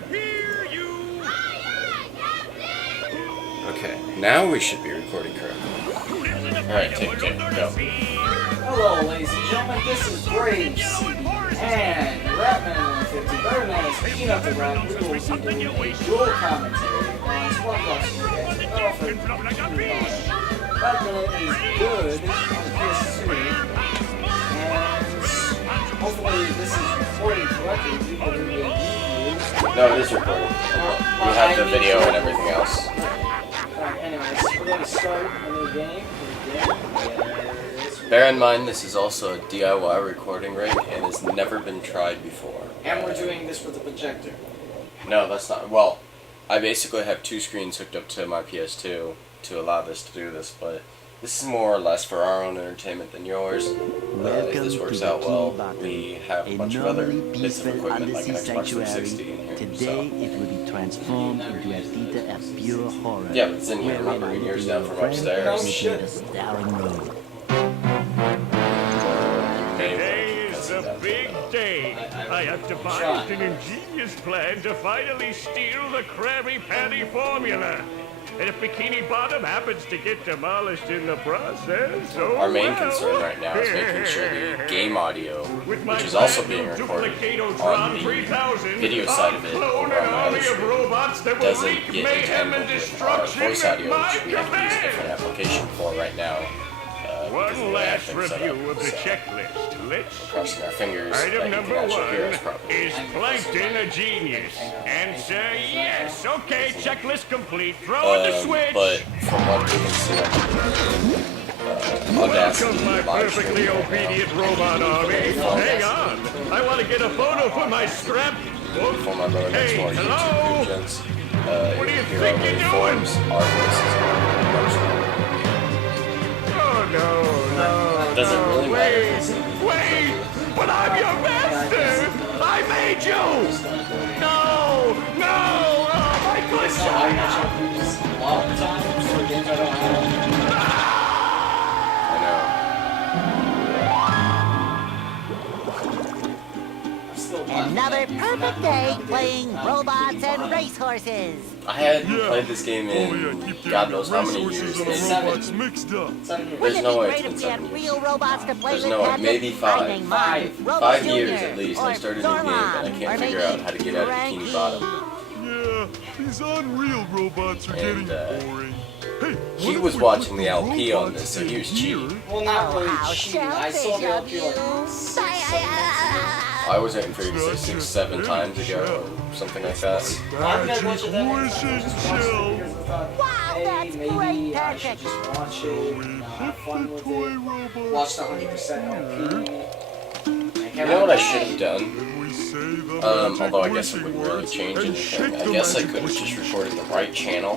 can't hear you. Okay, now we should be recording correctly. Alright, take it, go. Hello, ladies and gentlemen, this is Brave CB and Ratman150, better known as Peanut the Rat. We will be doing a dual commentary on Spongebob SquarePants. Batman is good on PS2, and hopefully this is recording correctly. People do reviews. No, it is recording. We have the video and everything else. Alright, anyways, we're going to start a new game. Bear in mind, this is also a DIY recording rig and has never been tried before. And we're doing this with a projector. No, that's not. Well, I basically have two screens hooked up to my PS2 to allow this to do this, but this is more or less for our own entertainment than yours. If this works out well, we have a bunch of other bits of equipment like an Xbox 360 in here. Today it will be transformed into a theater of pure horror. Yeah, but it's in here. We're bringing yours down from upstairs. The starring role. Today is a big day. I have devised an ingenious plan to finally steal the Krabby Patty formula. And if Bikini Bottom happens to get demolished in the process, so our main concern right now is making sure the game audio, which is also being recorded on the video side of it over on my other screen, doesn't get entangled with our voice audio, which we have to use a different application for right now. One last review of the checklist. Let's crossing our fingers Item that you number can actually hear us one properly. is Plankton a genius? Answer yes. Okay, checklist complete. Throw in the switch. But from what we can see on Audacity, Welcome, my perfectly obedient robot army. Hang on. I want to get a photo for my scrap. for my brother next door, hello? YouTube gents, What do you hear think our you're waveforms, our voices, Oh, no. doesn't really matter. Wait! But I'm your master! I made you! No! No! Oh, my good child! I know. Another perfect day playing robots and racehorses. I hadn't played this game in God knows how many years. There's Wouldn't no it way be it's great been if we had 7 years. real robots to play There's with? no way, Captain? maybe five. I think mine, Robo 5 Jr. years at least. I or started a new game, and I Zorlon, can't or figure out how to get out of maybe Bikini Bottom. Yeah, these unreal robots are getting boring. Hey, He was watching the LP on this, so he was cheating. Well, not really How cheating. I saw the LP like 6, 7 months I was waiting for you to say 6, 7 times ago, or something like that. ago. Why did I watch it that Wish and Just watched it chill. because I thought, Wow, hey, that's maybe great, I should Patrick. just watch it and have fun with Toy it. robot. Watch the 100% LP. You know what I should have done? Then we say the Although I magic guess it wishing wouldn't really words change and anything. shake I the guess I magic could have wishing just recorded the right channel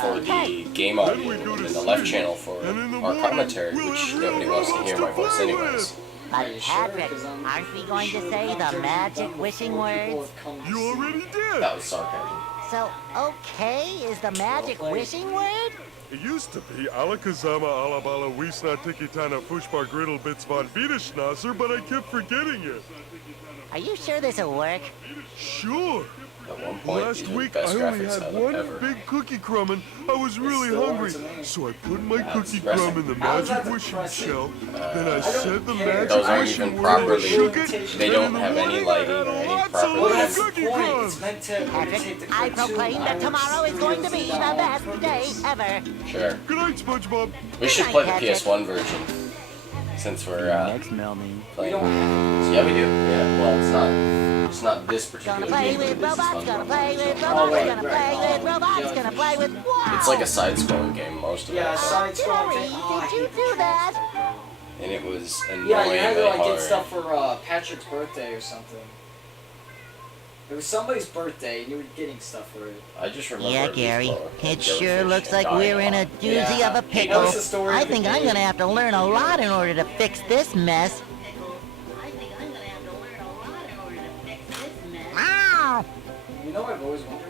for the game audio and then the left channel for our commentary, which nobody wants to hear my voice anyways. But Patrick, aren't we going to say the magic wishing words? You already did. That was sarcasm. So, okay is the magic wishing word? It used to be Alakazama Alabala Wiesna Tikitana Fushbar Griddle Bits von Wiederschnauzer, but I kept forgetting it. Are you sure this'll work? Sure. At one point, Last these were the week best I only graphics had I've one ever. big cookie crumb and I was really still hungry. wants a name. So I put my That's cookie depressing. crumb in the How is that magic wishing depressing? shell. Then I said the care. magic Those aren't wishing even word, properly- shook it, they and don't in the have any morning lighting I had or any lots proper of Well, little that's the cookie point. crumbs. It's meant to Patrick, imitate the I cartoon. proclaim that tomorrow is going to be the best day ever. Sure. Good night, SpongeBob. We should play the PS1 version since we're Next Melanie. We playing. don't have Yeah, we do. Yeah. Well, it's not this particular Gonna play game. with But this is robots, gonna fun. play with Oh, robots, right, gonna right. play with robots, gonna play with wow! It's like a side-scrolling game, most of Yeah, it. side-scrolling Jerry, thing. Oh, I did you hate do that? And it was Yeah, you had to annoyingly like get hard. stuff for Patrick's birthday or something. It was somebody's birthday and you were getting stuff for it. I just remember. Yeah, it was Gary, lower. it Jellyfish sure looks and like we're in a dialogue. doozy Yeah. of a That pickle. was the story I of the think I'm game. gonna have to learn a lot in order to fix this mess. Wow! You know what I've always wondered?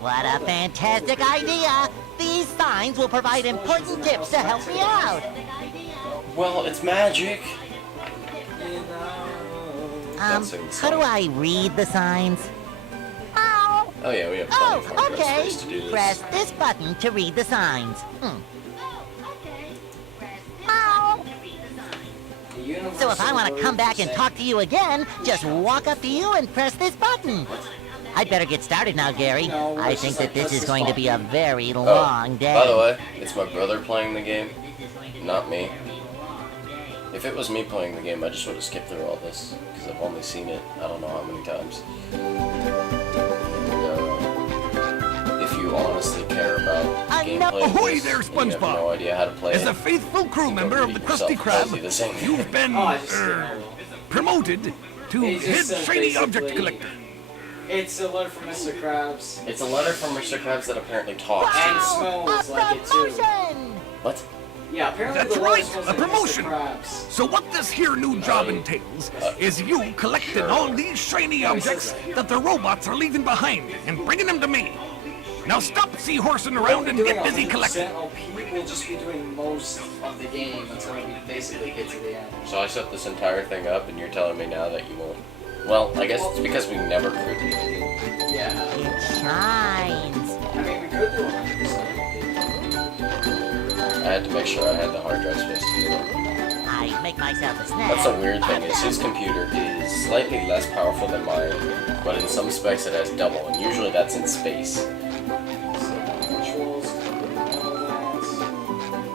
What a fantastic idea! These signs will provide important tips to help me out. Well, it's magic. You know. How do I read the signs? Ah, Oh yeah, we have plenty Oh, of hard drive okay. space to do this. Press this button to read the signs. So if I want to come back and talk to you again, just walk up to you and press this button. I'd better get started now, Gary. No, I it's think just that like, this press is this going to be a button. very long day. By the way, it's my brother playing the game, not me. If it was me playing the game, I just would have skipped through all this, because I've only seen it I don't know how many times. If you honestly care about gameplay, Ahoy there, and you have SpongeBob. no idea how to play As it, a faithful crew member of the yourself Krusty Krab, tells you the same thing. you've been Oh, I just know. promoted to It just head says shiny object basically- collector. It's a letter from Mr. Krabs. It's a letter from Mr. Krabs that apparently talks. And Wow, smells a like it too. promotion! What? Yeah, apparently That's the right, letter smells a like promotion. Mr. Krabs. So what this here new job entails is you collecting all these shiny objects that the robots are leaving behind and bringing them to me. Now stop seahorsing around and get busy collecting. LP will just be doing most of the game until we basically get to the end. So I set this entire thing up, and you're telling me now that you won't. Well, I guess it's because we never could. Yeah. It shines. I mean, we could do 100%. I had to make sure I had the hard drive space to do it. I make myself a snack. That's the weird thing is his computer is slightly less powerful than mine, but in some specs it has double, and usually that's in space. Controls,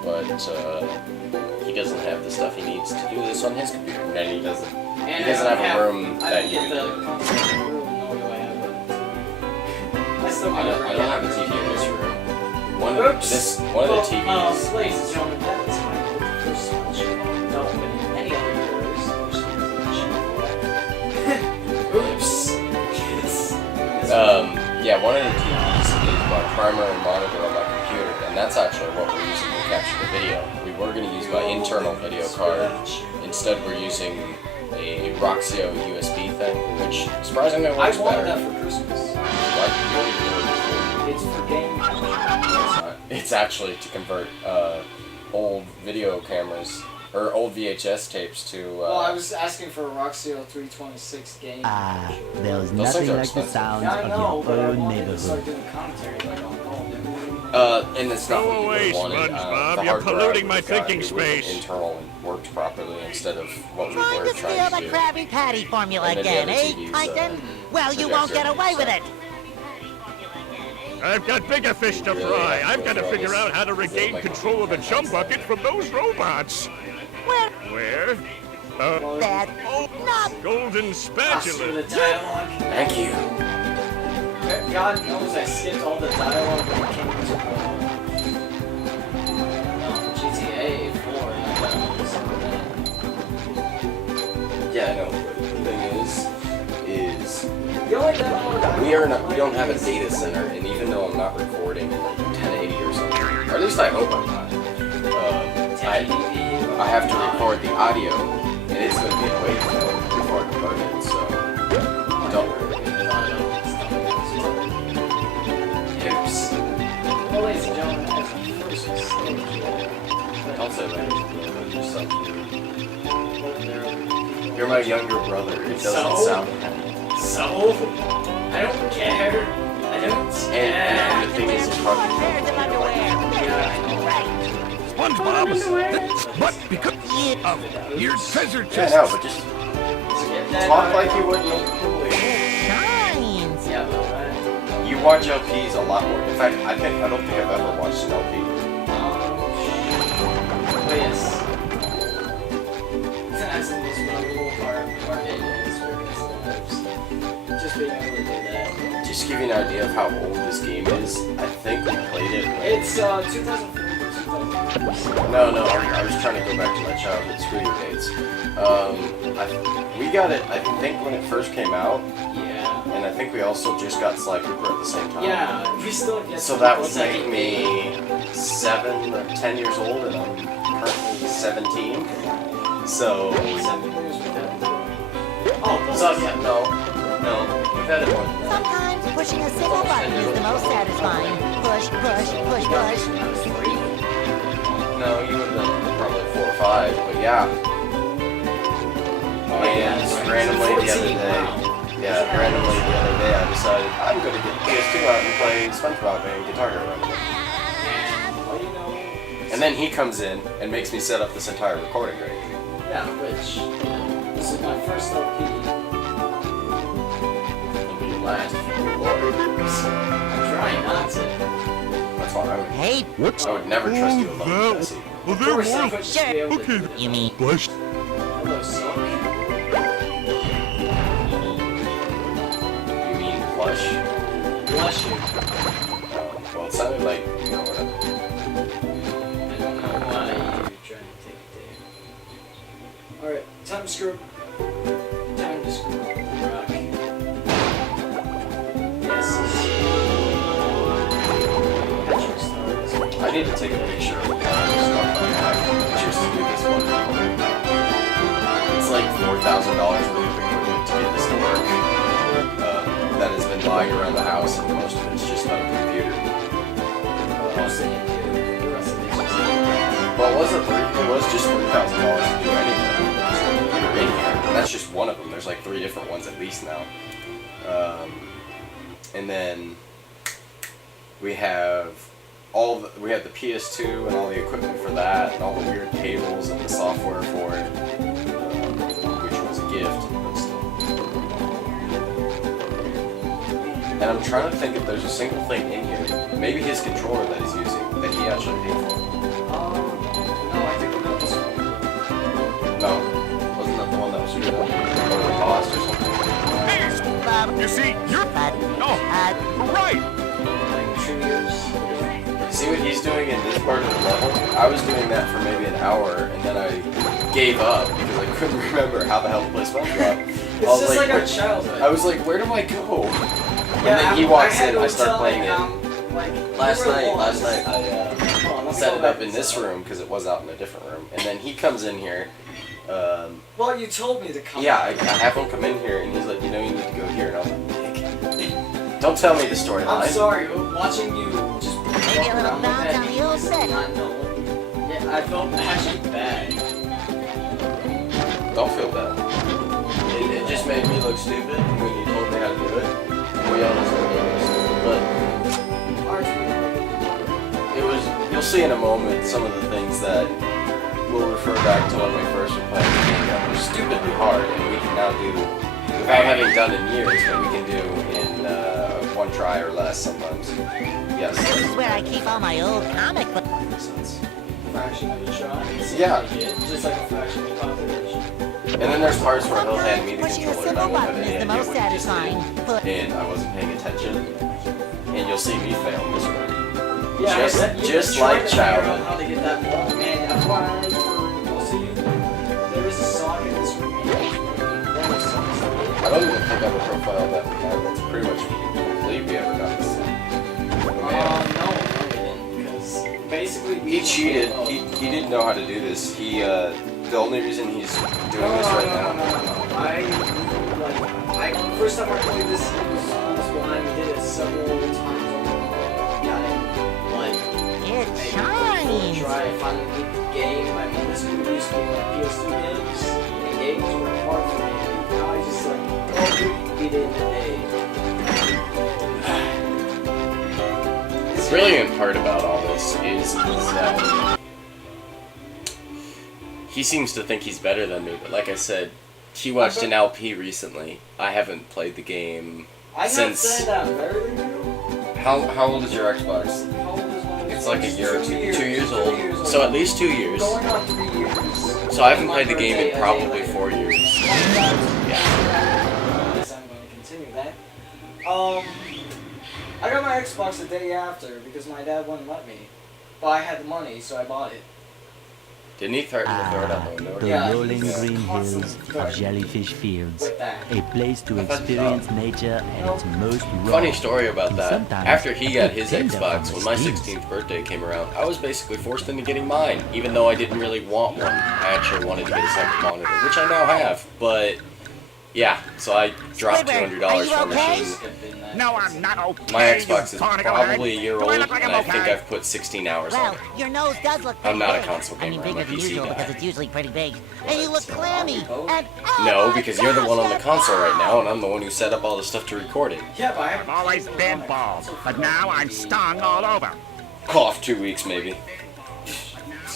But he doesn't have the stuff he needs to do this on his computer, and he doesn't. He doesn't have a room I that didn't you get can. the console room, nor do I have it. I still I never don't have a TV in this room. One of the TVs. Ladies and gentlemen, that is my first sponsorship. No, but any other viewers or sponsorship. Oops. Yeah, one of the TVs is my primary monitor on my computer, and that's actually what we're using to capture the video. We were going to use my internal video card. Instead, we're using a Roxio USB thing, which surprisingly I works wanted better. that for Christmas. What? It's for game. It's actually to convert old video cameras or old VHS tapes to. Well, I was asking for a Roxio 326 game. Ah, there's Those nothing things are like the expensive. sounds Yeah, I of know, your but I own wanted to start neighborhood. doing commentary like on Call of Duty. And it's not Go what you away, really wanted. SpongeBob. The You're hard drive polluting my we've got, thinking it was space. internal and worked properly instead of what we Trying were to steal trying the to do. Krabby Patty formula And then the again, other eh, TVs, Plankton? Well, you projector, won't get away with so- it. I've got bigger fish to fry. I've got to figure out how to regain control of the chum bucket from those robots. Where Where? that? Not Golden For spatula. the dialogue. Thank you. God knows I skipped all the dialogue when it came to GTA 4. Yeah, I know. The thing is The only dialogue we don't have a data center, and even though I'm not recording in like 1080 or something, or at least I hope I'm not. I have to record the audio, and it's going to be away before I convert it, so don't worry. Oops. Well, ladies and gentlemen, as a first mistake, Don't say that. You're so cute. You're my younger brother. It doesn't So? sound. so I don't care. I don't care. And the thing is, it's hard to pairs of underwear. Right. SpongeBob, but because of your treasure Yeah, chest. no, but just Get that talk out. like you would normally. Shines. Yeah, but You watch LPs a lot more. In fact, I don't think I've ever watched an LP. But yes. That's the most memorable part of our dating experience. Just being able to do that. Just to give you an idea of how old this game is, I think we played it. It's 2004. No, I was trying to go back to my childhood. Screw your dates. We got it, I think, when it first came out, Yeah. and I think we also just got Sly Cooper at the same time. Yeah, we still get So that would second make game. me 7 or 10 years old, and I'm currently 17. So, 7 years with that. Oh, so yeah, no, we've had it more than that. Sometimes pushing a single button is the most satisfying. Push, push, push, push. No, you would have been probably 4 or 5, but yeah. And randomly the other day, Yeah, randomly the other day I decided I'm going to get the PS2 out and play Spongebob and Guitar Hero. Well, you know. And then he comes in and makes me set up this entire recording rig. Yeah, which, you know, this is my first LP. It'll be your last if you record. I'm trying not to. That's why I would. Hey, I would never trust you alone, Jesse. Well, Of there course, I was. would just be able to Okay. do this. you mean Blush. Hello, Sock. You mean plush? Bless you. Well, it sounded like, you know, whatever. I don't know why you're trying to take it there. Alright, time to screw. Time to screw up the rock. Yes. Patrick Star. I need to take a picture of the stuff I have just to do this one. It's like $4,000 worth of equipment to get this to work. That has been lying around the house, and most of it's just on a computer. Most of it, too. The rest of it's just Well, it was just $3,000 to do anything. You're in here, and that's just one of them. There's like 3 different ones at least now. And then we have we have the PS2 and all the equipment for that, and all the weird cables and the software for it, which was a gift, but still. And I'm trying to think if there's a single thing in here, maybe his controller that he's using, that he actually paid for. no, I think we got this one. No, wasn't that the one that was screwed up? Or the cost or something? You see, you're... Oh, right! Like 2 years. See what he's doing in this part of the level? I was doing that for maybe an hour, and then I gave up because I couldn't remember how the hell to play SpongeBob. It's just like our childhood. I was like, where do I go? And Yeah, then he I walks had in, to I start tell playing him, it. like, Last where it night was. I Hold on, let me set go it back up in to this that. room because it was out in a different room. And then he comes in here. Well, you told me to come. Yeah, I have him come in here, and he's like, you know, you need to go here. And I'm like, don't tell me the storyline. I'm sorry, watching you just maybe a little bounce on the old set? not know. Yeah, I felt actually bad. Don't feel bad. It just made me look stupid when you told me how to do it. We all just looked stupid. But it was, you'll see in a moment some of the things that will refer back to when we first were playing the game that were stupidly hard, and we can now do without having done in years, but we can do in one try or less sometimes. Yes. This is where I keep all my old comic books. Fraction of a try. Yeah. Just like a fraction of the population. And then there's parts where he'll hand me the Pushing the controller and I circle won't have button any is the idea most what he just satisfying. did. But And I wasn't paying attention. And you'll see me fail miserably. Yeah, Just- I bet you just were trying like to figure out childhood. how to get that ball, and that's why for most of you, there is a song in this room. I don't even think I have a profile that we have. That's pretty much complete we ever got this. No, we didn't, because basically we He cheated. He didn't know how to do this. The only reason he's doing this right now. I first time I played this, it was almost blind. We did it several times. Got it. Like, it maybe shines. try to finally beat the game. I mean, this movie used to be like PS2 games, and games were hard for me. Now I just like, beat it in a day. The brilliant part about all this is that he seems to think he's better than me, but like I said, he watched an LP recently. I haven't played the game I'm not since. saying that I'm better than you. How old is your Xbox? How old is my It's like a year or 2 years. 2 years 2 old. years So at least 2 years. Going on 3 years. So I haven't On played the my game birthday, in a day probably later. 4 years. Yeah. Yes, I'm going to continue that. I got my Xbox the day after because my dad wouldn't let me. But I had the money, so I bought it. Didn't he threaten to throw it out the window? The Yeah, rolling he's green constantly hills of threatening Jellyfish Fields. with that. A place to experience nature at its most raw. Funny story about and that. sometimes After he got his tender Xbox, on when the my screens. 16th birthday came around, I was basically forced into getting mine, even though I didn't really want one. I actually wanted to get a separate monitor, which I now have, but Yeah, so I dropped Squidward, $200 are you for a okay? machine. No, I'm not okay. My you Xbox is barnacle probably head. a year Do old, I and look like I'm I think okay? I've put 16 hours on Well, it. your nose does look pretty I'm not a big. console I mean, gamer, I'm bigger a than PC usual guy. because it's usually pretty big. And you look clammy. And oh No, my because you're the gosh, one on the you're console right bald. now, and I'm the one who set up all the stuff to record it. Yeah, but I've always been bald, but now I'm stung all over. Cough 2 weeks maybe.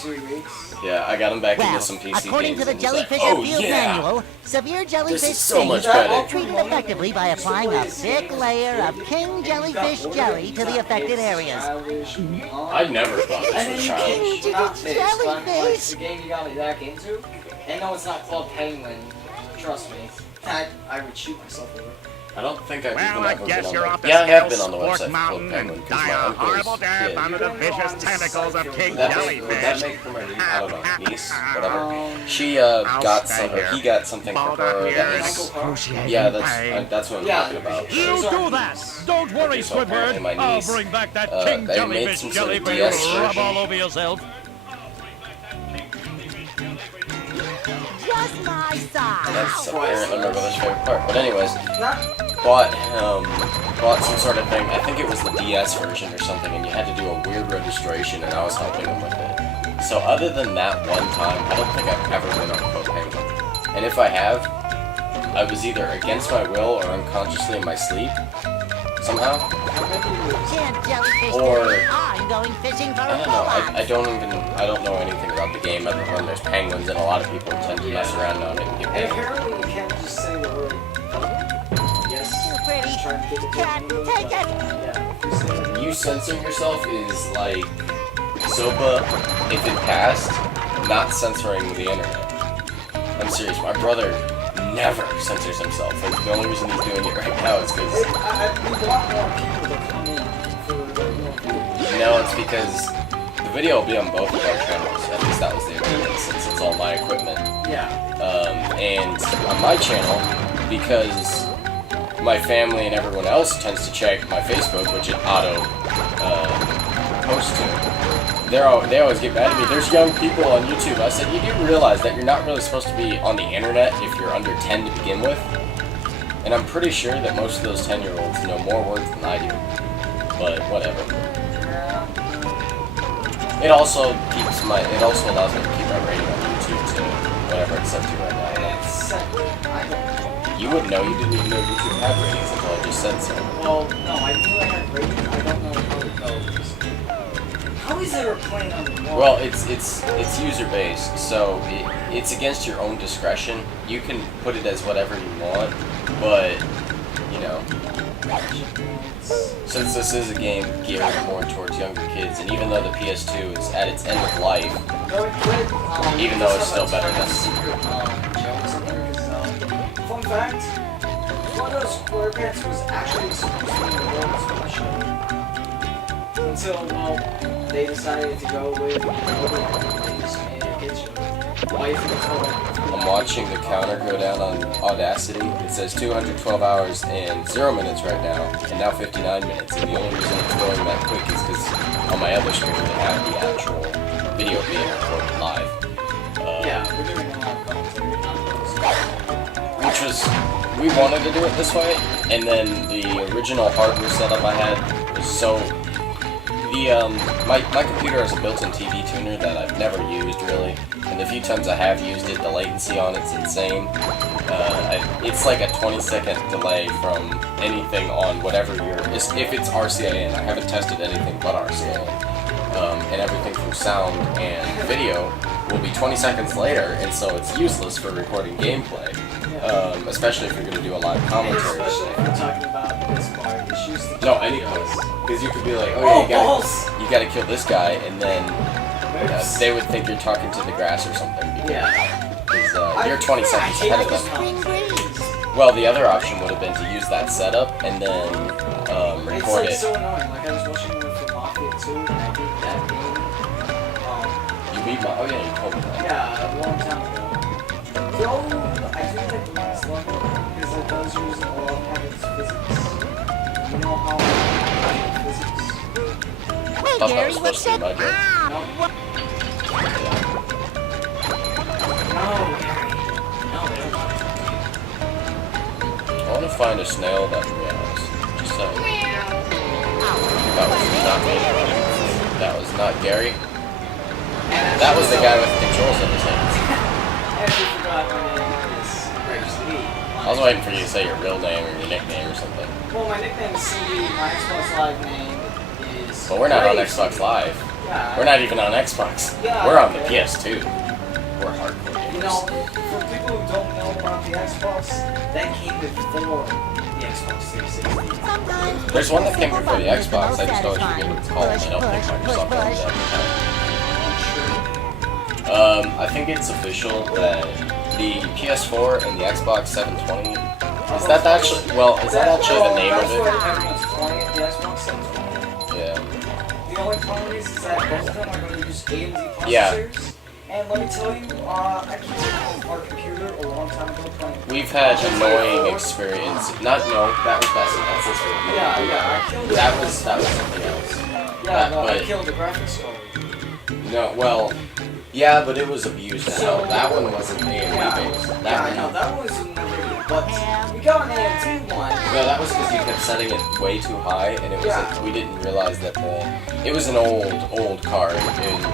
2 weeks. Yeah, I got him back Well, into some PC according games. to the and he's like, Jellyfish oh, Abuse yeah. Manual, severe jellyfish This is so stings much are better. treated effectively by applying a thick layer of king jellyfish jelly to the affected areas. I never thought And this then was you childish. can't not this, but like Jellyfish. the game you got me back into. And no, it's not Club Penguin. Trust me. I would shoot myself over. I don't think I've Well, even I ever guess been you're on off the... to Yeah, I have been Skittle on the Sports website for Club Mountain Penguin, and because die my a horrible uncle's death kid. under the vicious tentacles of king Would that jellyfish. make her my, I don't know, niece, whatever. She got stay some, or here. he got something for Bald her up that here is... excruciating Yeah, pain. that's what I'm Yeah. talking about. You do that. Don't worry, Okay, so apparently my Squidward. I'll niece, bring back that they king made jellyfish some sort jelly of for you DS to rub version. all over yourself. Just my size. That's apparently my brother's favorite part. But anyways, Not bought some sort of thing. I think it was the DS version or something, and you had to do a weird registration, and I was helping him with it. So other than that one time, I don't think I've ever been on Club Penguin. And if I have, I was either against my will or unconsciously in my sleep, somehow. Can't jellyfish Or- do it. I'm going fishing for I don't know. robots. I don't know anything about the game other than there's penguins, and a lot of people tend to mess around on it and get And paid. apparently you can't just say the word yes. Too pretty. Just trying to get the Can't take it. Yeah. If you say it. You censoring yourself is like Zopa, if it passed, not censoring the internet. I'm serious. My brother never censors himself. Like, the only reason he's doing it right now is because We want more people to come in for it's because the video will be on both of our channels. At least that was the agreement, since it's all my equipment. Yeah. And on my channel, because my family and everyone else tends to check my Facebook, which it auto posts to. They always get mad at me. There's young people on YouTube. I said, you do realize that you're not really supposed to be on the internet if you're under 10 to begin with? And I'm pretty sure that most of those 10-year-olds know more words than I do. But whatever. It also allows me to keep my rating on YouTube to whatever it's set to right now. You wouldn't know. You didn't even know YouTube had ratings until I just said so. Well, no, I knew I had ratings. I don't know how it goes. How is there a plane on the wall? Well, it's user based, so it's against your own discretion. You can put it as whatever you want, but you know, since this is a game geared more towards younger kids, and even though the PS2 is at its end of life, even though it's still better than- secret jokes in there. 'Cause, fun fact: one of those SquarePants was actually supposed to be the world's show. Until they decided to go with they just made a kid show. Wife and total. I'm watching the counter go down on Audacity. It says 212 hours and 0 minutes right now, and now 59 minutes. And the only reason it's going that quick is because on my other screen they have the actual video being recorded live. Yeah, we're doing a lot of commentary on Which was, we wanted to do it this way, and then the original hardware setup I had was so, my computer has a built-in TV tuner that I've never used really, and the few times I have used it, the latency on it's insane. It's like a 20-second delay from anything on whatever if it's RCA, and I haven't tested anything but RCA, and everything from sound and video will be 20 seconds later, and so it's useless for recording gameplay. Especially if you're going to do a live commentary. Especially if you're talking about this part, issues. No, any place. Because you could be like, oh yeah, you gotta kill this guy, and then they would think you're talking to the grass or something. Because you're 20 seconds ahead of them. Spring breeze. Well, the other option would have been to use that setup and then It's record like it. so annoying. Like I was watching one for Mafia 2 and I beat that game. You beat my. Oh yeah, you told me that. Yeah, a long time ago. Though I do like the last level because it does use a lot of its physics. You know how physics? Hey, Thought that Gary, was what's supposed to up? be my joke. Ah, No, Gary. No, they don't. to find a snail that meows. Just saying. That was not me. That was not Gary. That was the guy with the controls in his hands. And you forgot my name is CD. I was waiting for you to say your real name or your nickname or something. Well, my nickname is CD. My Xbox Live name is. But we're not on Brave. Xbox Live. Yeah. We're not even on Xbox. Yeah, We're on the okay. PS2. We're hardcore gamers. You know, for people who don't know about the Xbox, that came before the Xbox 360. Sometimes There's one that came simple before the fun is the Xbox. most I just don't satisfying. forget what it's called. I don't think Microsoft push, owns push. that. I think it's official that the PS4 and the Xbox 720 is that actually the name of That's what it? everyone's calling it, the Xbox 720. Yeah. The only problem is that both of them are going to use AMD processors. Yeah. And let me tell you, I came from our computer a long time ago playing. We've had annoying experience. That was best. That's this one. Yeah, I killed it. That was something else. Yeah, no, I but- killed the graphics card. No, well, yeah, but it was abused. So- That one wasn't AMD based. Yeah, That I know, that was another, but we got an AMD one. No, that was because you kept setting it way too high, and it was Yeah. we didn't realize that it was an old card, and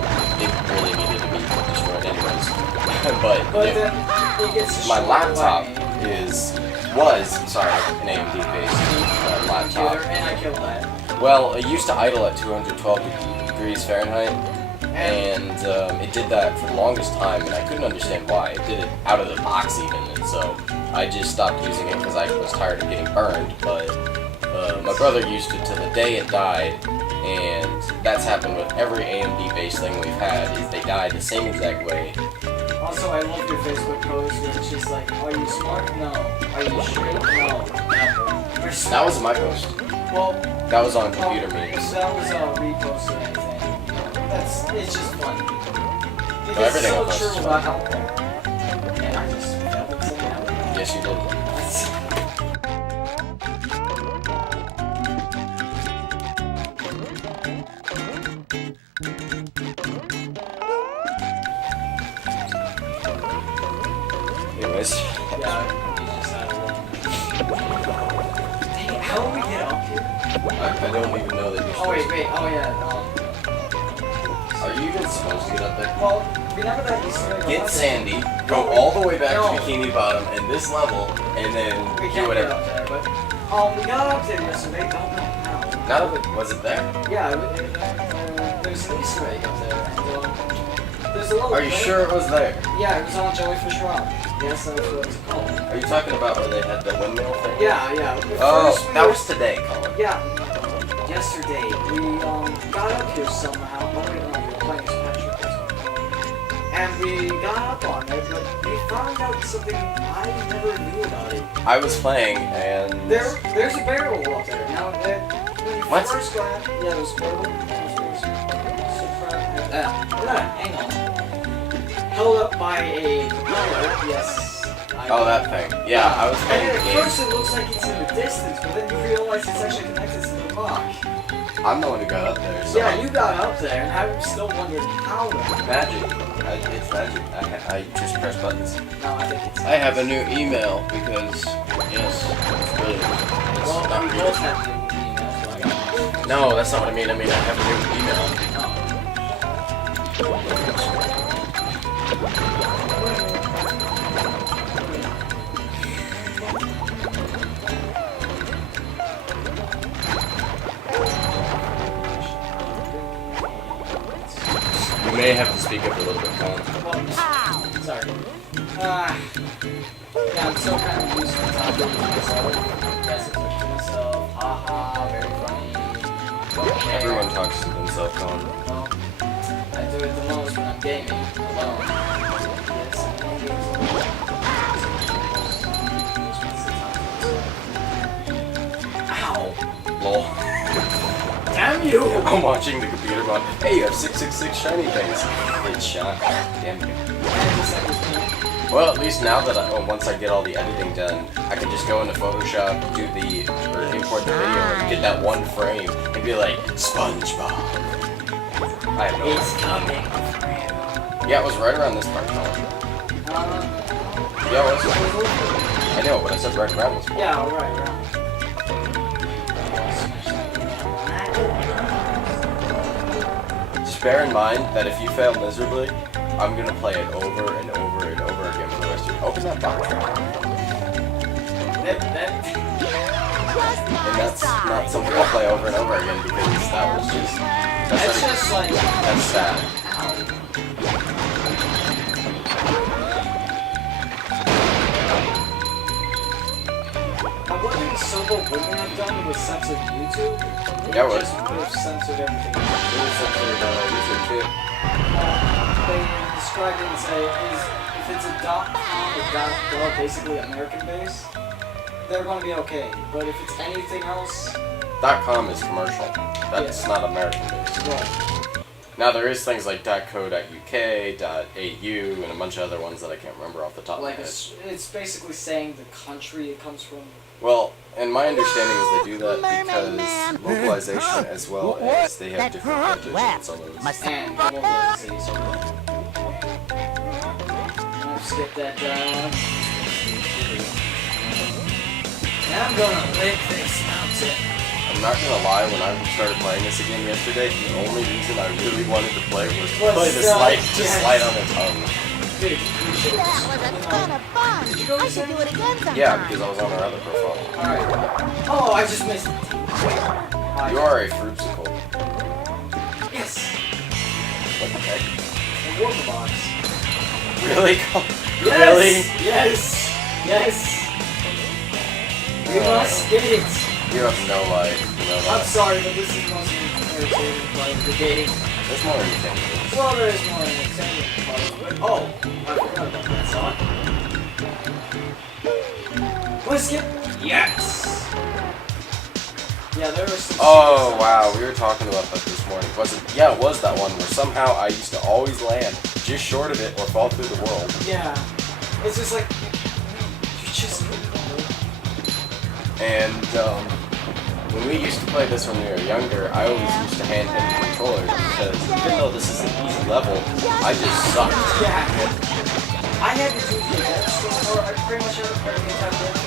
it really needed to be destroyed anyways. But but then it gets my destroyed laptop by was an AMD based a laptop. computer, and I killed that. Well, it used to idle at 212 degrees Fahrenheit, and it did that for the longest time, and I couldn't understand why. It did it out of the box even, and so I just stopped using it because I was tired of getting burned. But my brother used it to the day it died, and that's happened with every AMD-based thing we've had. Is they died the same exact way. Also, I love your Facebook post where it's just like, are you smart? No. Are you straight? No. Never. You're That smart. was my post. Well, That was on computer memes. that was a repost or anything. It's just funny. Because everything I it's post so is true funny. about how and I just felt it somehow. Yes, you did. Anyways, Yeah, you just had to Dang it, how do we get up here? I don't even know that you're Oh, supposed wait, oh yeah, Are you even supposed to get up there? Well, remember that Easter egg? Get Sandy, go all the way back No. to Bikini Bottom and this level, and then We do can't get whatever. up there, but we got up there yesterday. Don't know how. None of it was it there? Yeah, there's an Easter egg up there. And, there's a little. Are you lake. sure it was there? Yeah, it was on Jellyfish Rock. Yes, that's what it's called. Are you talking about where they had the windmill thing? Yeah, yeah. The Oh, first we that were- was today, Colin. Yeah, yesterday we got up here somehow. Oh wait, no, we were playing Patrick. And we got up on it, but we found out something I never knew about it. I was playing and There's a barrel up there. Now, when you What? first got, yeah, there's a barrel. Hang on. Held up by a propeller, yes. oh that thing. Yeah, I was And playing at the game. first it looks like it's in the distance, but then you realize it's actually connected to the rock. I'm the one who got up there. So Yeah, you got up there, and I'm still wondering how. magic. It's magic. I just press buttons. No, I think it's. I have a new email because yes, it's really it's Well, not we really. both have new emails, so I got. No, that's not what I mean. I mean I have a new email. You may have to speak up a little bit, Colin. Well, sorry. Yeah, I'm still kind of used to talking to myself. Yes, it's with myself. Haha, very funny. Everyone talks to themselves, Colin. Well, I do it the most when I'm gaming alone. Yes, I'm playing games alone. Ow! Lol. Damn you! I'm watching the computer mod. Hey, you have 666 shiny things. Headshot. Damn you. Well, at least now that once I get all the editing done, I can just go into Photoshop, import the video, and get that one frame, and be like, Spongebob. I have no It's idea. coming. Yeah, it was right around this part, Colin. Yeah, it was. I know, but I said right around this point. Yeah, right. Just bear in mind that if you fail miserably, I'm gonna play it over and over and over again for the rest of your. Open that box. And that's not something I'll play over and over again because that was just. That's just like. That's sad. Now, what did Sobo wouldn't have done was censor YouTube? Yeah, it was. Just would have censored everything. It was censored YouTube too. They described it and say if it's a .com or .gov, basically American based, they're going to be okay. But if it's anything else, .com is commercial. That's not American based. well, Now there is things like .co.uk, .au, and a bunch of other ones that I can't remember off the top like of my head. it's basically saying the country it comes from. Well, and my understanding is they do that Mermaid because Man. localization as well as they have That different hurt languages left. and some of those. Must- And I won't let it say so. I'll skip that down. And I'm gonna lick this mountain. I'm not gonna lie, when I started playing this again yesterday, the only reason I really wanted to play was to Was play the that- slide, to yes. slide on the tongue. Dude, we should That have was a just, ton of fun. I should do it again sometime. Yeah, because I was on our other profile. Alright. Oh, I just missed it. You are a fruitsicle. Yes! What the heck? A Woofer box. Really? Yes! Really? Yes! Yes! We must get it! You have no life. No I'm life. sorry, but this is mostly entertaining part of the game. There's more entertainment. Well, there is more entertainment part of it. Oh! I forgot about that song. Let's get... Yes! Yeah, there was some... Oh wow, we were talking about that this morning. Was it? Yeah, it was that one where somehow I used to always land just short of it or fall through the world. Yeah. It's just like... You just... And when we used to play this when we were younger, I always used to hand him the controller because even though this is an easy level, I just sucked. Yeah. I had to do the events before I pretty much had to play the entire game.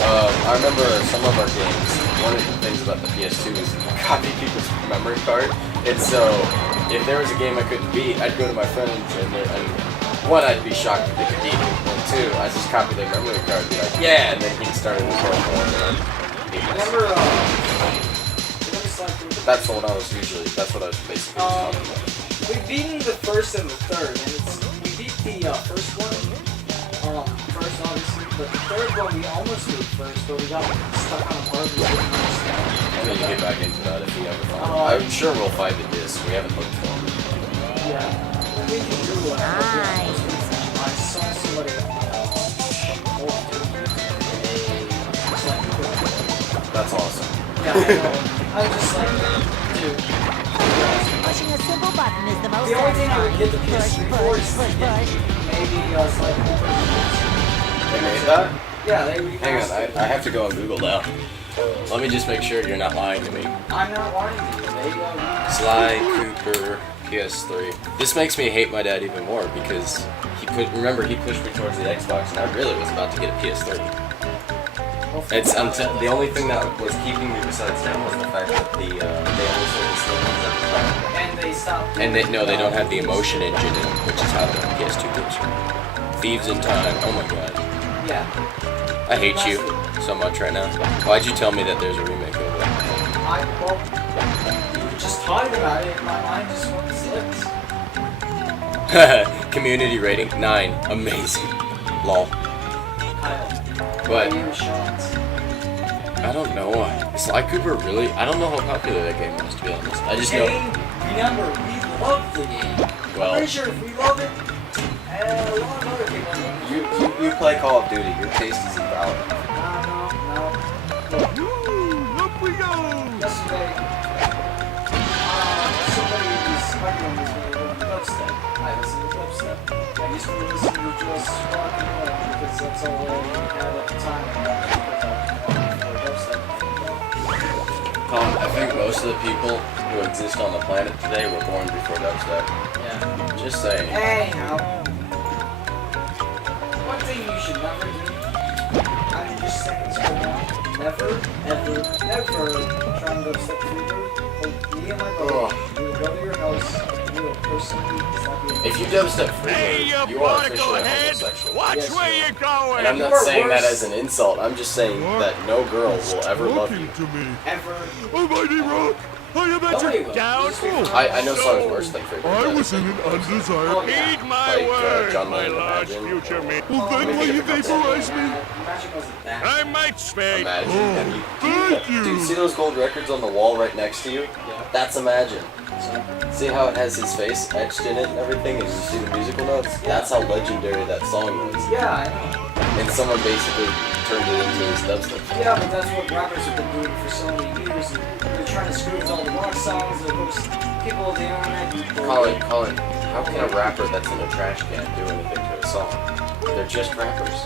I remember some of our games, one of the things about the PS2 is you could copy people's memory card. And so, if there was a game I couldn't beat, I'd go to my friends and one, I'd be shocked if they could beat me. And two, I'd just copy their memory card and be like, yeah, and then he'd start a new character. Remember, That's what I was basically talking about. we've beaten the first and the third, and we beat the first one, first obviously, but the third one we almost beat first, but we got stuck on a part we didn't understand. I need to get back into that if we ever find it. Oh. I'm sure we'll find the disc. We haven't looked for it. Yeah. We can do it. I saw somebody That's awesome. yeah, I know. I was just like, dude. Pushing a simple button is the most The only thing I would get the satisfying. PS3 for is Push, push. maybe slightly. They made that? Yeah, they remastered. Hang on, I have to go on Google now. Let me just make sure you're not lying to me. I'm not lying to you. They Sly Cooper PS3. This makes me hate my dad even more because he pushed me towards the Xbox and I really was about to get a PS3. It's the only thing that was keeping me besides him was the fact that they only sold the Steam ones at the time. and they stopped. And they don't have the emotion engine in it, which is how the PS2 gets you. Thieves in Time. Oh my god. Yeah. I hate you so much right now. Why'd you tell me that there's a remake of it? Well, you were just talking about it, and my mind just went slipped. Community rating 9. Amazing. Lol. But You were shocked. I don't know. Sly Cooper really? I don't know how popular that game was, to be honest. I just know. Hey, remember, we love the game. Well, I'm pretty sure if we love it, a lot of other people love it. you play Call of Duty. Your taste is invalid. No. Look, Up we go! yesterday, somebody was arguing with me about dubstep. I listen to dubstep. I used to listen to just rock and roll because that's all I had at the time. I think most of the people who exist on the planet today were born before dubstep. Yeah. Just saying. Anyhow, one thing you should never do seconds from now, never, ever, ever try and go step Freebird. Me and my brother, we will go to your house, and we will personally slap you. If you dubstep Hey, Freebird, you you are barnacle officially head! homosexual. Watch Yes, where sir. you're going! And I'm You not are saying that worse. as an insult. I'm just saying that no girl will ever love you. Talking to me. Ever. Almighty Rock, I am at Nobody your... will. Down. Just wait for I us. know songs worse than Freebird. I was in an undesirable... Heed my Like, words, John my Lennon, large Imagine. future me. Well, then will you vaporize me? Imagine wasn't that. I might spare you. Imagine. Thank Dude, you. see those gold records on the wall right next to you? Yeah. That's Imagine. So, See how it has his face etched in it and everything, and you see the musical notes? That's how legendary that song was. yeah, I know. And someone basically turned it into his dubstep. Yeah, but that's what rappers have been doing for so many years. And they're trying to screw with all the rock songs. Of course, people on the internet. Colin, how can a rapper that's in a trash can do anything to a song? They're just rappers.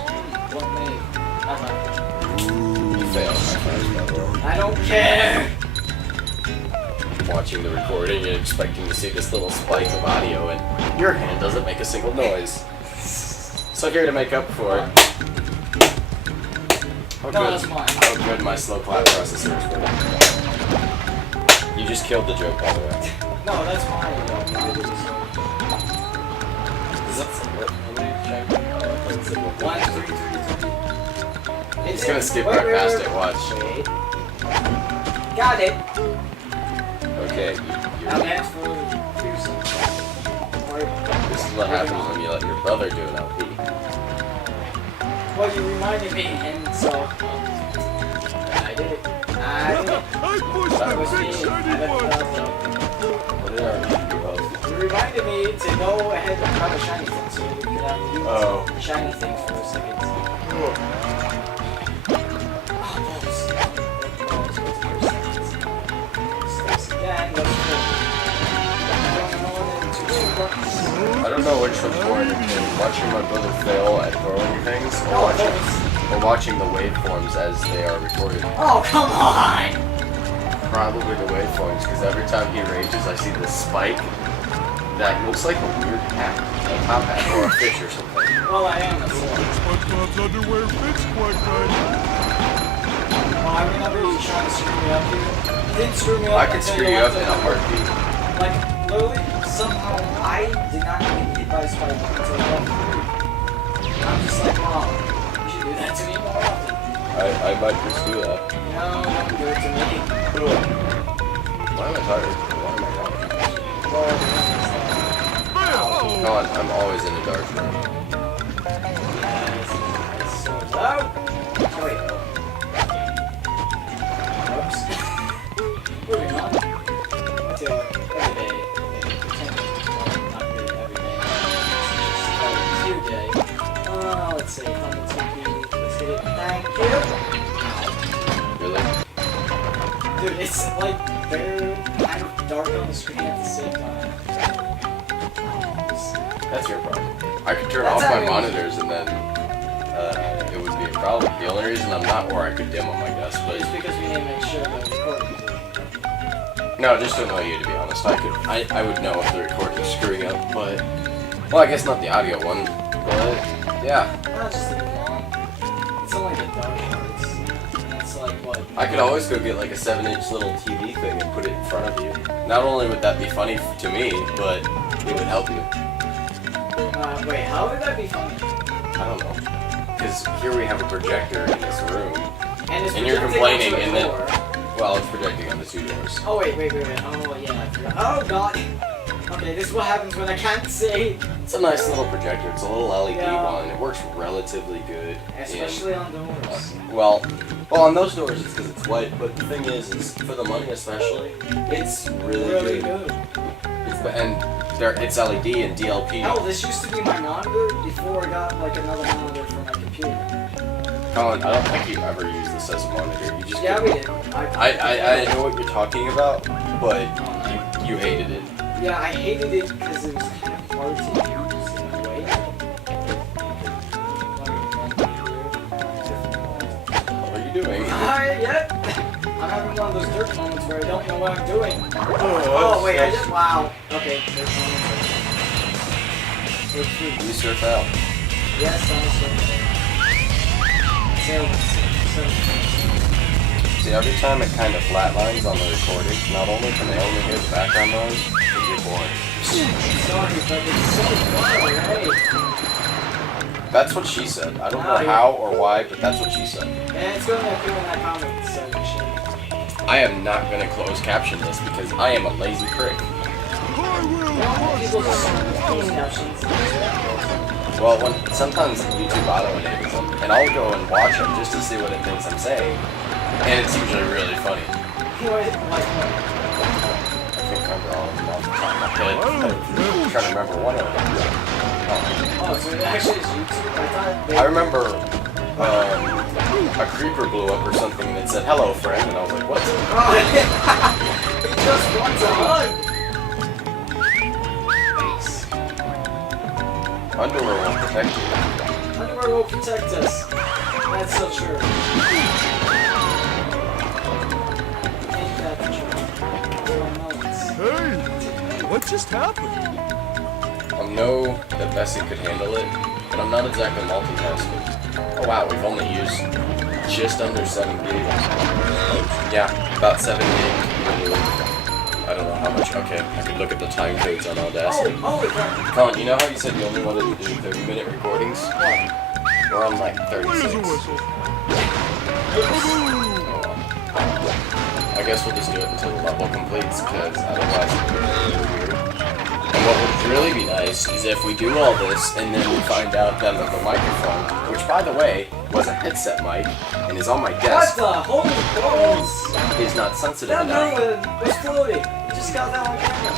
What made? I'm not. You failed, my friend. I don't care. Watching the recording and expecting to see this little spike of audio, and your hand doesn't make a single noise. So here to make up for it. No, that's mine. How good my slow clap processor is working. You just killed the joke, by the way. No, that's mine. Is that what? One, three, three, three. He's gonna skip right past it, watch. Wait. Got it. Okay, Now that's for Pearson. this is what happens when you let your brother do an LP. Well, you reminded me, and so I did it. I did it. I pushed That was the me. big I shiny left one. it out, though. What did our review post? You reminded me to go ahead and grab a shiny thing, so we could have the Oh. shiny thing for a second. I don't know which one's more entertaining, watching my brother fail at throwing things, or watching the waveforms as they are recorded. Oh, come on! Probably the waveforms, because every time he rages, I see this spike that looks like a weird hat, a top hat, or a fish or something. Well, I am, that's it. SpongeBob's underwear fits quite right. Well, I remember you trying to screw me up here. You didn't screw me up. I could until screw you up left in a it. heartbeat. Like, literally, somehow I did not get hit by a spike until I left the I'm just like, wow, you should do that to me more often. I might just do that. No, don't do it to me. Why am I tired? Why am I tired? Well, Come on, I'm always in a dark room. so, oh, wait. Oops. Moving on. To every day. Not really every day. Tuesday. Let's see. Let's hit it. Thank you. Really? Dude, it's like very kind of dark on the screen at the same time. That's your problem. I could turn That's off how my it is. monitors and then it would be a problem. The only reason I'm not, or I could dim them, I guess, but It's because we need to make sure the recording is working. no, just to annoy you, to be honest. I would know if the recording's screwing up, but well, I guess not the audio one, but yeah, Not just the long. It's only the dark parts. It's like what? I could always go get like a 7-inch little TV thing and put it in front of you. Not only would that be funny to me, but it would help you. Wait, how would that be funny? I don't know, because here we have a projector in this room, And, it's and you're projecting complaining, onto a and then door. well, it's projecting on the 2 doors. Oh wait. Oh yeah, I forgot. Oh god. Okay, this is what happens when I can't see. It's a nice little projector. It's a little LED Yeah. one. It works relatively good. Especially on doors. Well, on those doors it's because it's white. But the thing is for the money especially, it's really good. It's LED and DLP. Hell, this used to be my monitor before I got like another monitor for my computer. Colin, I don't think you ever used this as a monitor. You just Yeah, we did. I know what you're talking about, but you hated it. Yeah, I hated it because it was kind of hard to use in a way. What are you doing? Yep. I'm having one of those dirt moments where I don't know what I'm doing. Oh, wait, I just. Wow. Okay, dirt moments. You surf out. Yes, I'm a surfer. Sailboat. See, every time it kind of flatlines on the recording, not only can they only hear the background noise, but you're bored. Sorry, but it's so far away. That's what she said. I don't know how or why, but that's what she said. And it's going to appear in that comment section. I am not going to close caption this because I am a lazy prick. People just close captions. Well, sometimes YouTube auto-enables them, and I'll go and watch them just to see what it thinks I'm saying, and it's usually really funny. I can't remember all of them off the top of my head. I'm trying to remember one of them. Oh, so it actually is YouTube? I remember a creeper blew up or something and it said, "Hello, friend," and I was like, what? He just wants a hug! Thanks. Underwear won't protect you. Underwear will protect us. That's so true. Ain't that true? Hey, what just happened? I know that Bessie could handle it, but I'm not exactly multitasking. Oh wow, we've only used just under 7 gigs. Yeah, about 7 gigs. I don't know how much. Okay, I could look at the time codes on Audacity. Colin, you know how you said you only wanted to do 30-minute recordings? We're on like 36. Here's a whistle. I guess we'll just do it until the level completes, because otherwise it's really weird. And what would really be nice is if we do all this, and then we find out that the microphone, which by the way, was a headset mic, and is on my What desk, the? Holy balls! is not sensitive That enough. melon was floating. Just got that on camera.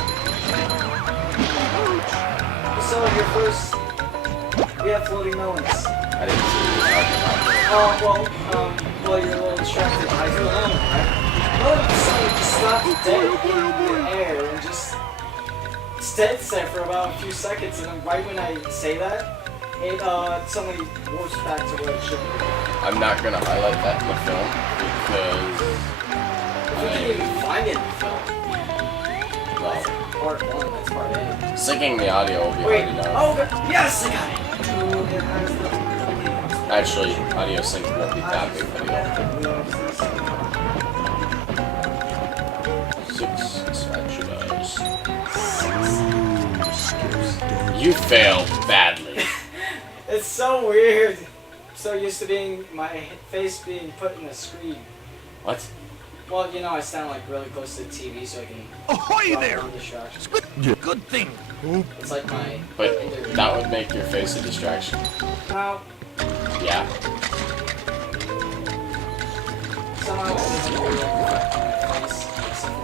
So your first... We have floating melons. I didn't see you talking about Well, you're a little distracted. I do a melon, right? Melon decided to stop dead in the air and just stands there for about a few seconds, and then right when I say that, it suddenly warps back to where it should be. I'm not gonna highlight that in the film, If we can even find it in the film. because, That's part 1, that's part A. syncing the audio will be Wait, hard enough. oh, yes, I got it! Ooh, it has the... Actually, audio sync won't be that big of a deal. 6 spatulas. You failed badly. It's so weird. I'm so used to being my face being put in a screen. What? Well, you know, I stand like really close to the TV so I can. Ahoy block there! all distractions. Good thing. It's like my. But that would make your face a distraction. Now, Yeah. somehow it doesn't really affect my face except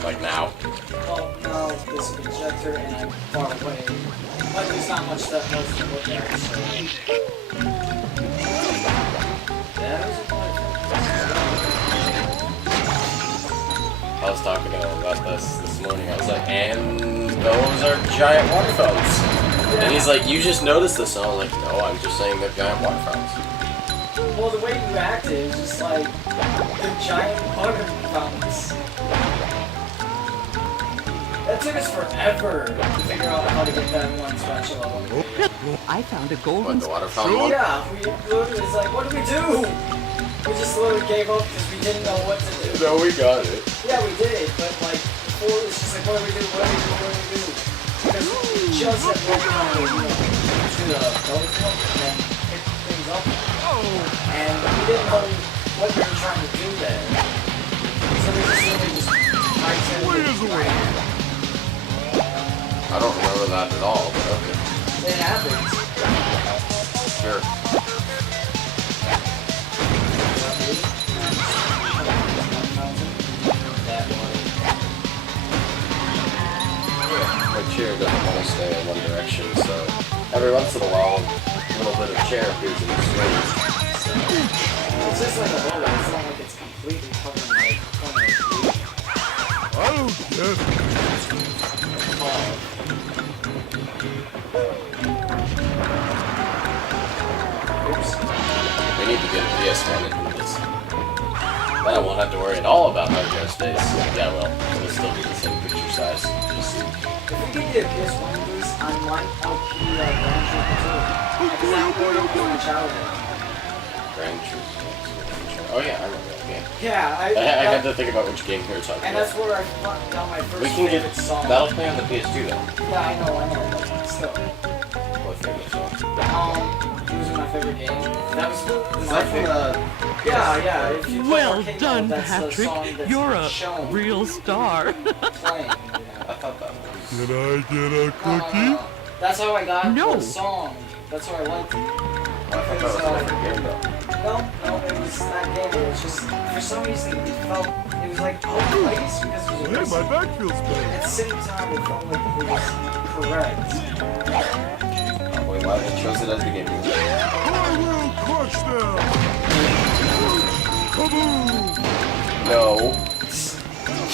for Like now. well, no, this projector and I'm far away. But there's not much that else to look at, so. I was talking to him about this morning. I was like, and those are giant water fountains. And he's like, you just noticed this. And I was like, no, I'm just saying they're giant water fountains. Well, the way you acted is just like the giant water fountains. That took us forever to figure out how to get that one spatula. I found a What, golden the water fountain one? Yeah, we literally was like, what do we do? We just literally gave up because we didn't know what to do. No, we got it. Yeah, we did, but like, before it was just like, what do we do? What do we do? What do we do? Because we just at one time, do the belly flip and then pick things up. And we didn't know what we were trying to do there. So we just literally just tried to I don't remember that at all, but okay. It happens. Sure. My chair doesn't want to stay in one direction, so every once in a while, a little bit of chair appears in the screen. It's just like a roller. It's not like it's completely covering my corner of the I don't get it. Oops. We need to get a PS1 into this. Then I won't have to worry at all about hardware space. Yeah, well, it'll still be the same picture size. If we could get a PS1 release, I might help you Grand Theft Auto 2. Because that portal from my childhood. Grand Truth. Oh yeah, I remember that game. Yeah, I had to think about which game we were talking and about. that's where I got my first We can get favorite song. that'll play on the PS2 though. Yeah, I know, but still. What favorite song? It was my favorite game. That was Is my that from favorite. Yeah. If you play Well arcade done, mode, that's the Patrick. song that's You're a shown real star. playing. I thought that was. Can I get a cookie? No. That's how I got No. the song. That's how I liked it. I thought that was a different game though. No, it was not game. It was just for some reason it felt it was like I guess because it was Hey, racing. my back feels better. At the same time, it felt like it was correct. Wait, why they chose it as the game? I will crush them. Kaboom! No.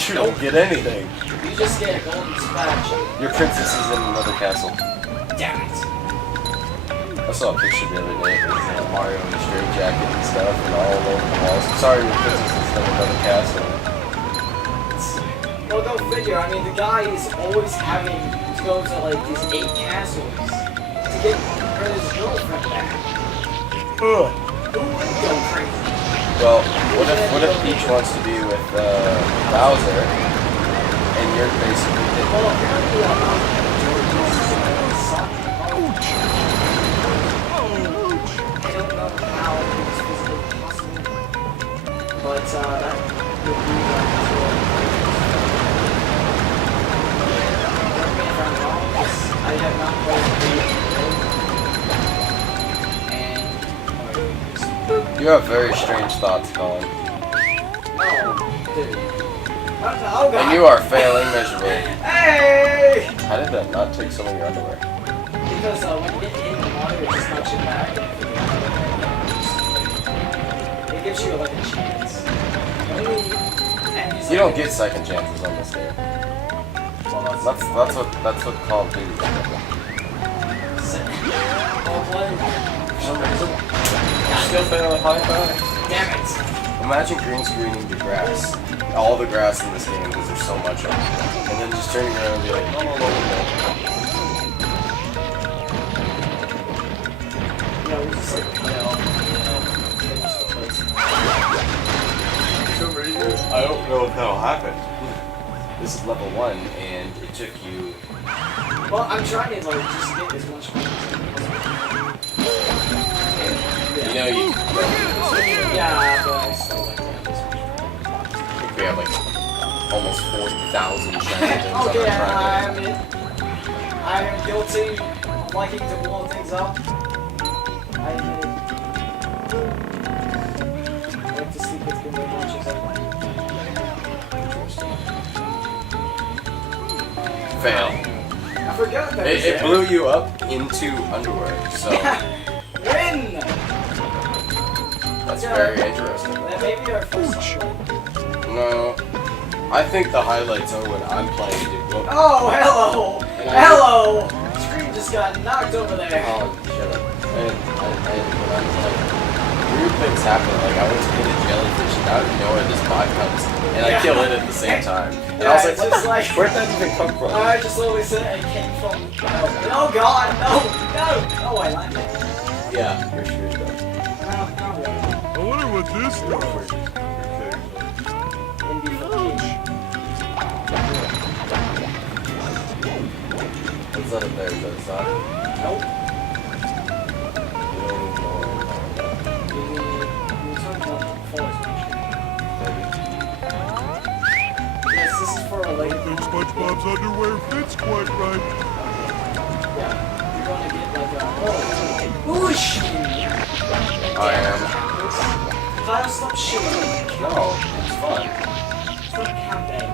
You don't get anything. You just get a golden spatula. Your princess is in another castle. Damn it. I saw a picture the other day. It was Mario in a straight jacket and stuff, and all over the walls. Sorry, your princess is in another castle. Well, go figure. I mean, the guy is always having to go to like these 8 castles to get his girlfriend back. Ugh. Who would go crazy? Well, what if Peach wants to be with Bowser, and you're basically Well, apparently, I don't know how it's physically possible, but that would be correct me if I'm wrong, 'cause I have not played the game, You have very strange thoughts, Colin. oh, dude. Oh, God. And you are failing miserably. Hey! How did that not take some of your underwear? Because when you get in the water, it just knocks you back. It gives you like a chance. You don't get second chances on this game. That's what Call of Duty is. For some reason, you're still failing high five. Damn it! Imagine green screening the grass. All the grass in this game because there's so much of it. And then just turning around and be like, no. Yeah, we just like, finish the place. I don't know if that'll happen. This is level 1 and it took you... Well, I'm trying to like just get as much fun You know, yeah, but I still like to have this much I think we have like almost 4,000 shenanigans on Okay, our track. I am guilty of liking to blow things up. I admit it. I like to sleep with good watches up. Fail. I forgot that. It blew you up into underwear, so Win! that's very interesting. That may be our first highlight. No, I think the highlights are when I'm playing it. Look. Oh, hello! Hello! Screen just got knocked over there. Oh, shut up. And when I'm like, weird things happen. Like I went to get a jellyfish and out of nowhere this bot comes and I kill it at the same time. And I was like, it's just like where'd that even come from? I just literally said it came from. Oh God! No! Oh, I landed. Yeah, you're sure though. I wonder what this does. It's not a bear, but it's not. Nope. You don't even know what We talked about the forest I'm Yes, this is for a I lady. don't think SpongeBob's underwear fits quite right. Yeah, you're gonna get like a. Oh! Whoosh! I am. Kyle, stop shooting. No, it's fun. Stop camping.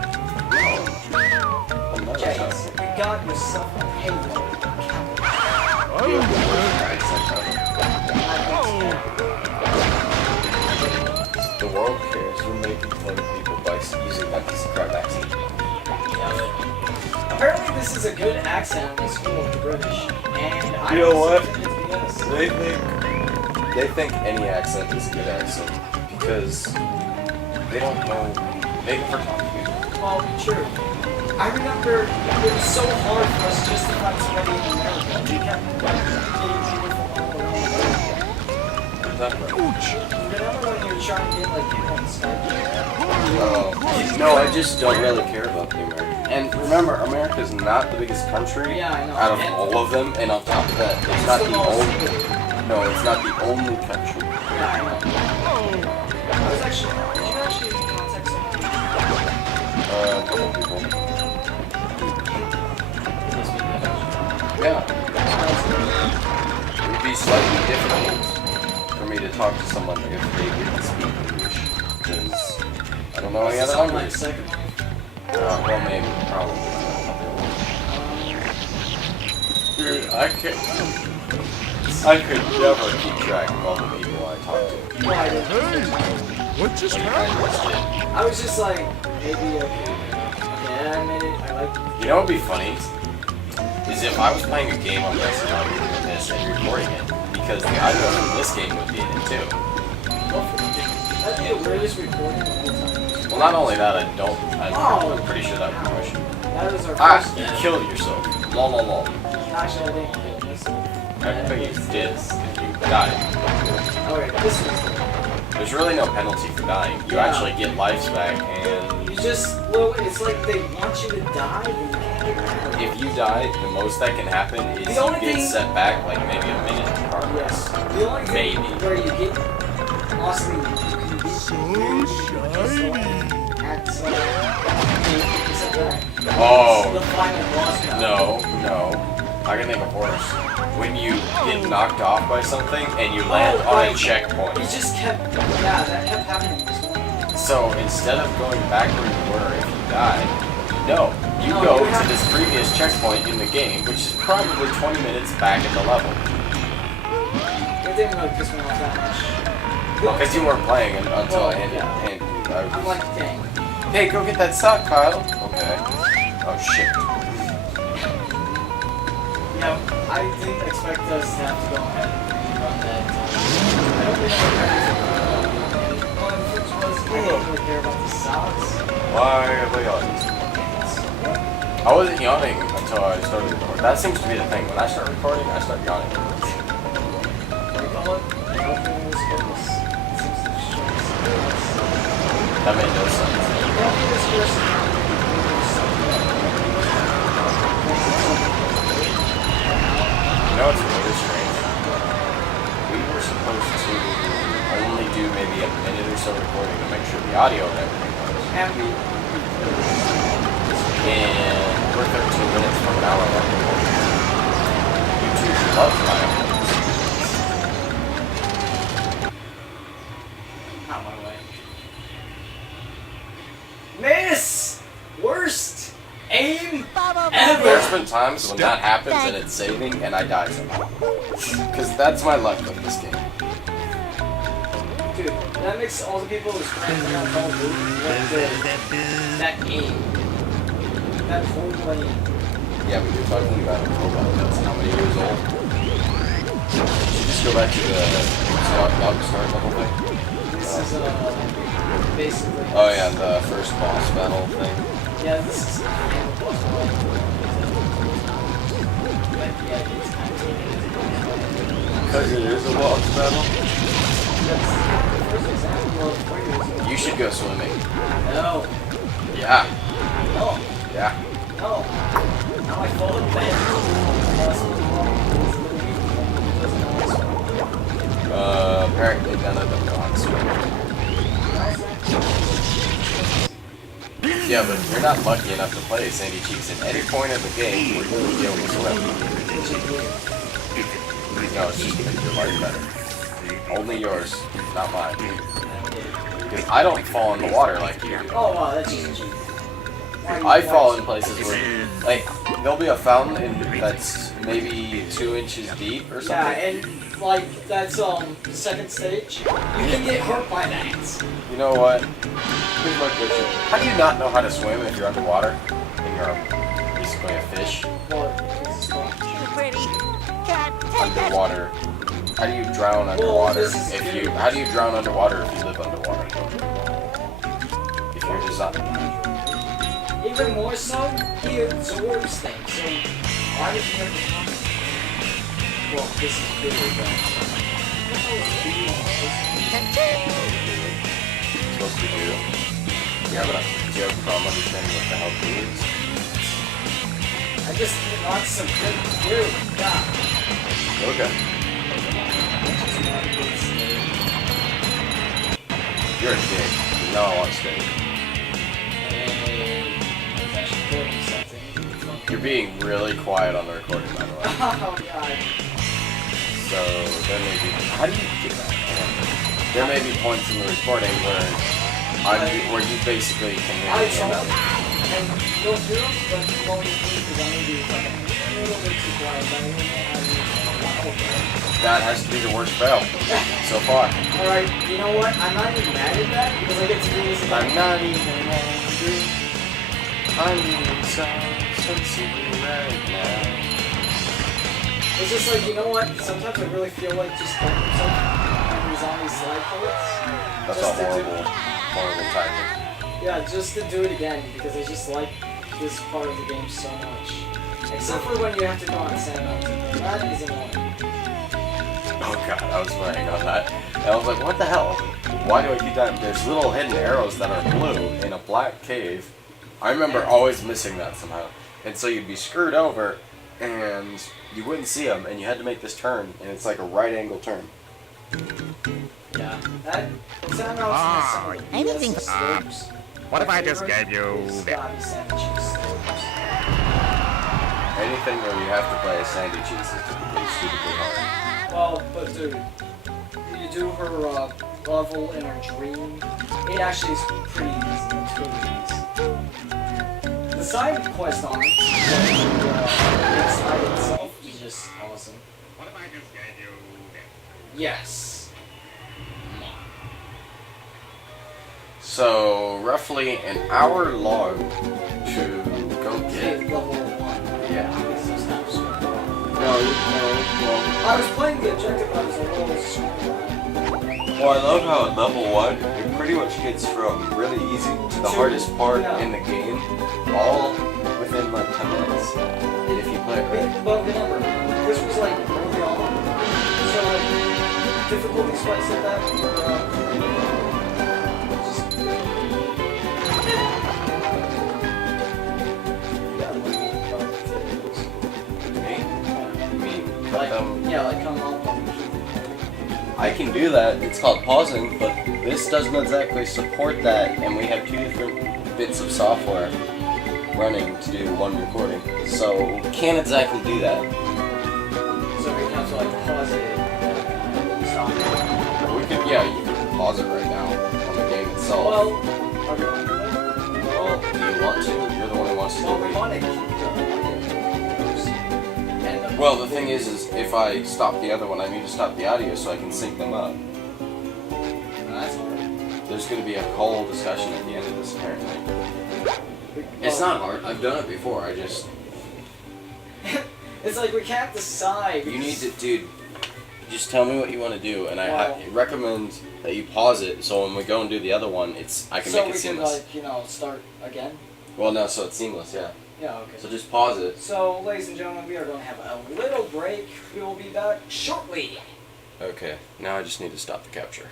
I'm not Jace, a you got yourself a halo. I don't know. The world cares. You're making fun of people by using that piece of crap accent. Apparently this is a good accent in the school of the British. And I You know what? It's BS. They think any accent is a good accent because they don't know. They never talk to you. Well, true. I remember it was so hard for us just to find somebody in America. We kept like, getting people from all around the world. with that? Remember when you were trying to get like people on Skype? Oh. No, I just don't really care about the American. And remember, America's not the biggest country Yeah, I know. out of And- all of them, and on top of that, it's not the only. No, it's not the only country. Yeah, I know. I was actually. Did you actually contact someone? A couple people. Yeah. It would be slightly difficult for me to talk to someone if they didn't speak English, because I don't know any other Something like languages. Second Life? Well, maybe, probably. Dude, I could never keep track of all the people I talk to. No, I didn't. Hey, what just happened? I was just like, maybe okay. Yeah, I made it. I like. You know what would be funny? Is if I was playing a game on this and I was doing this and recording it, because the audio from this game would be in it too. That'd be the weirdest recording of all time. Well, not only that, I'm pretty sure that would be pushing. That was our Ah, first. you killed yourself. Lol, lol, lol. Actually, I didn't kill myself. I think you did, if you died. Okay, this is. There's really no penalty for dying. You Yeah. actually get lives back, and You just. Well, it's like they want you to die, but you can't get rid of it. if you die, the most that can happen is The you only get thing- set back like maybe a minute in progress. Yes. The only thing Maybe. where you get lost in the So shiny. Oh. the final boss battle. No. I can think of worse. When you get knocked off by something and you land on a right. checkpoint. You just kept. Yeah, that kept happening this morning. So instead of going back where you were if you died, no. You No, go you have- to this previous checkpoint in the game, which is probably 20 minutes back in the level. It didn't really piss me off that much. Because you weren't playing until Well, I handed yeah. you. I'm like, dang. Hey, go get that sock, Kyle. Okay. Oh shit. Yeah, I didn't expect us to have to go ahead and run that. I don't think one of the things was I didn't really care about the socks. Why are they on? I wasn't yawning until I started recording. That seems to be the thing. When I start recording, I start yawning. What do you call it? Nothing was focus. It seems to show us. That made no sense. Nothing was first. You know, it's really strange. We were supposed to only do maybe a minute or so recording to make sure the audio and everything was. And we And we're 13 minutes from an hour long recording. YouTube loves my uploads. not my way. Miss! Worst aim ever! There's been times when that happens and it's saving and I die somehow. Because that's my luck with this game. Dude, that makes all the people who's playing on Call of Duty look good. That aim. That whole aim. Yeah, but you're talking about a robot that's how many years old? Should you just go back to the start level thing? This is basically. Oh yeah, the first boss battle thing. Yeah, this is kind of but yeah, it's kind of. Because it is a boss battle? That's the first example of 4 years ago. You should go swimming. No. Yeah. No. Yeah. No. Now I fall in bed. Apparently none of them know how to swim. Yeah, but you're not lucky enough to play Sandy Cheeks at any point in the game where you will be able to swim. No, it's just to make your life better. Only yours, not mine. Because I don't fall in the water like you do. Oh wow, that's just cheap. I fall in places where, like, there'll be a fountain that's maybe 2 inches deep or Yeah, something. and like that's second stage. You can get hurt by that. You know what? Here's my question. How do you not know how to swim if you're underwater and you're basically a fish Well, it's fun. underwater? How do you drown underwater this is if good. you? How do you drown underwater if you live underwater? If you're just not. Even more so, he absorbs things. So why does he have to come? Well, this is bigger, but Ka-ching! Supposed to do. Yeah, but do you have a problem understanding what the hell P is? I just want some good food. God. Okay. You're a dick. You know I want steak. You're being really quiet on the recording, by the way. Oh God. So there may be. How do you get that? There may be points in the recording where you basically can hear me and And you'll hear them, but you won't hear me because I'm going to be like a little bit too quiet. But I won't have that has to be the worst fail so far. Alright, you know what? I'm not even mad at that because I get to do this again. I'm not even angry. I'm being so sincere right now. It's just like, you know what? Sometimes I really feel like just killing myself on these zombies slide bullets. That's Just a to horrible timing. Yeah, just to do it again because I just like this part of the game so much. Except for when you have to go on sand mountain. That is annoying. Oh god, I was playing on that. And I was like, what the hell? Why do I keep that? There's little hidden arrows that are blue in a black cave. I remember always missing that somehow. And so you'd be screwed over, and you wouldn't see them, and you had to make this turn, and it's like a right angle turn. Yeah, that sand mountain is anything- slopes. What if I just gave you It's that? gotta be sand cheese slopes. Anything where you have to play a sandy cheese is typically stupidly hard. Well, but dude, you do her level in her dream. It actually is pretty easy. It's really easy. The side quest on it, the inside itself is just awesome. What if I just gave you that? Yes. So, roughly an hour long to go get. Level 1. Yeah. Well, No, I was playing the objective, I was a little screwed. Well, I love how at level 1, it pretty much gets from really easy to the hardest part in the game, all within like 10 minutes. If you play it right. But remember, this was like early on, so like difficulty spikes like that were like come up on I can do that. It's called pausing, but this doesn't exactly support that, and we have two different bits of software running to do one recording. So we can't exactly do that. so we have to like pause it and stop it. We could, yeah, you can pause it right now on the game itself. Well, are we going to do that? Well, do you want to? You're the one who wants to Well, do we it. want to keep going. Well, the thing is if I stop the other one, I need to stop the audio so I can sync them up. That's hard. There's going to be a whole discussion at the end of this, apparently. It's not hard. I've done it before. I just... It's like we can't decide. You need to... Dude, just tell me what you want to do, and I recommend that you pause it so when we go and do the other one, I can make it seamless. So we can, like, start again? Well, no, so it's seamless, yeah. Yeah, okay. So just pause it. So, ladies and gentlemen, we are going to have a little break. We will be back shortly. Okay, now I just need to stop the capture.